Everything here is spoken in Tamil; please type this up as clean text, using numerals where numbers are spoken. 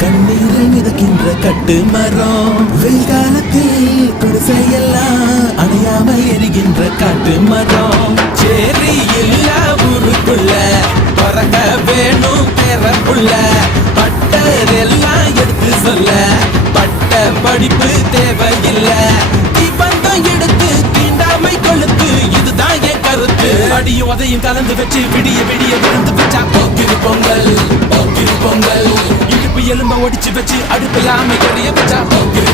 கண்ணீரில் மிதக்கின்ற கட்டு மரம் வெயில்காலத்தில் குடிசையெல்லாம் அணையாமல் எரிகின்ற காட்டு மரம் சேரி இல்ல ஊருக்குள்ள பறக்க வேணும் பேரப்புள்ள பட்டர் எல்லாம் எடுத்து சொல்ல பட்ட படிப்பு தேவையில்லை தீபந்தம் எடுத்து தீண்டாமை கொளுத்து இதுதான் என் கருத்து அடியும் அதையும் கலந்து வச்சு விடிய விடிய விழுந்து வச்சா போக்கிரு பொங்கல் போக்கிரு பொங்கல் இடுப்பு எலும்ப ஒடிச்சு வச்சு அடுப்பில்லாம எரிய வச்சா போக்கிரு